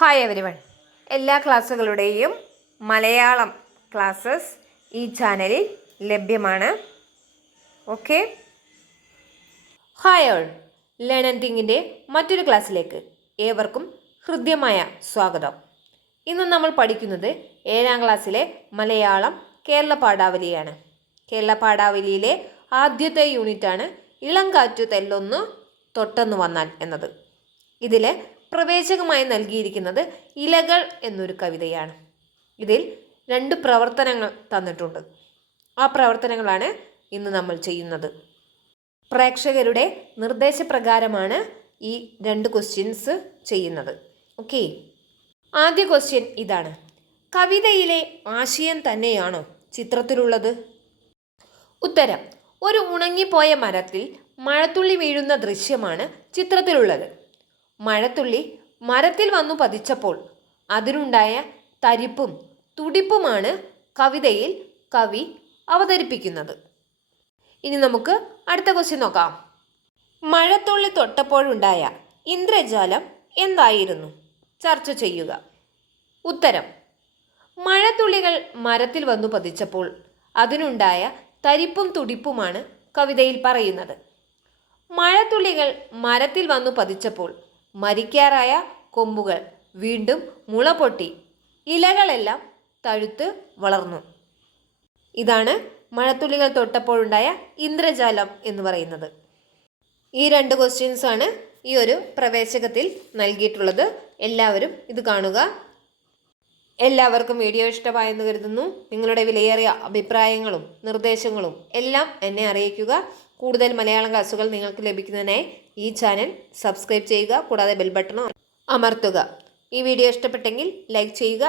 Hi everyone എല്ലാ ക്ലാസ്സുകളുടെയും Malayalam classes ഈ ചാനലിൽ ലഭ്യമാണ്. ഓക്കെ ഹായ് ഓൾ ലേൺ തിങ്ങിന്റെ മറ്റൊരു ക്ലാസ്സിലേക്ക് ഏവർക്കും ഹൃദ്യമായ സ്വാഗതം. ഇന്ന് നമ്മൾ പഠിക്കുന്നത് ഏഴാം ക്ലാസ്സിലെ മലയാളം കേരള പാഠാവലിയാണ്. കേരള പാഠാവലിയിലെ ആദ്യത്തെ യൂണിറ്റാണ് ഇളം കാറ്റു തെല്ലൊന്ന് തൊട്ടെന്ന് വന്നാൽ എന്നത്. ഇതിൽ പ്രവേശകമായി നൽകിയിരിക്കുന്നത് ഇലകൾ എന്നൊരു കവിതയാണ്. ഇതിൽ രണ്ട് പ്രവർത്തനങ്ങൾ തന്നിട്ടുണ്ട്. ആ പ്രവർത്തനങ്ങളാണ് ഇന്ന് നമ്മൾ ചെയ്യുന്നത്. പ്രേക്ഷകരുടെ നിർദ്ദേശപ്രകാരമാണ് ഈ രണ്ട് ക്വസ്റ്റ്യൻസ് ചെയ്യുന്നത്. ഓക്കെ ആദ്യ ക്വസ്റ്റ്യൻ ഇതാണ്. കവിതയിലെ ആശയം തന്നെയാണോ ചിത്രത്തിലുള്ളത്? ഉത്തരം. ഒരു ഉണങ്ങിപ്പോയ മരത്തിൽ മഴത്തുള്ളി വീഴുന്ന ദൃശ്യമാണ് ചിത്രത്തിലുള്ളത്. മഴത്തുള്ളി മരത്തിൽ വന്നു പതിച്ചപ്പോൾ അതിനുണ്ടായ തരിപ്പും തുടിപ്പുമാണ് കവിതയിൽ കവി അവതരിപ്പിക്കുന്നത്. ഇനി നമുക്ക് അടുത്ത ക്വസ്റ്റ്യൻ നോക്കാം. മഴത്തുള്ളി തൊട്ടപ്പോഴുണ്ടായ ഇന്ദ്രജാലം എന്തായിരുന്നു? ചർച്ച ചെയ്യുക. ഉത്തരം. മഴത്തുള്ളികൾ മരത്തിൽ വന്നു പതിച്ചപ്പോൾ അതിനുണ്ടായ തരിപ്പും തുടിപ്പുമാണ് കവിതയിൽ പറയുന്നത്. മഴത്തുള്ളികൾ മരത്തിൽ വന്നു പതിച്ചപ്പോൾ മരിക്കാറായ കൊമ്പുകൾ വീണ്ടും മുള പൊട്ടി ഇലകളെല്ലാം തഴുത്ത് വളർന്നു. ഇതാണ് മഴത്തുള്ളികൾ തൊട്ടപ്പോഴുണ്ടായ ഇന്ദ്രജാലം എന്ന് പറയുന്നത്. ഈ രണ്ട് ക്വസ്റ്റ്യൻസ് ആണ് ഈ ഒരു പ്രവേശകത്തിൽ നൽകിയിട്ടുള്ളത്. എല്ലാവരും ഇത് കാണുക. എല്ലാവർക്കും വീഡിയോ ഇഷ്ടമായെന്ന് കരുതുന്നു. നിങ്ങളുടെ വിലയേറിയ അഭിപ്രായങ്ങളും നിർദ്ദേശങ്ങളും എല്ലാം എന്നെ അറിയിക്കുക. കൂടുതൽ മലയാളം ക്ലാസ്സുകൾ നിങ്ങൾക്ക് ലഭിക്കുന്നതിനായി ഈ ചാനൽ സബ്സ്ക്രൈബ് ചെയ്യുക കൂടാതെ ബെൽ ബട്ടണും അമർത്തുക. ഈ വീഡിയോ ഇഷ്ടപ്പെട്ടെങ്കിൽ ലൈക്ക് ചെയ്യുക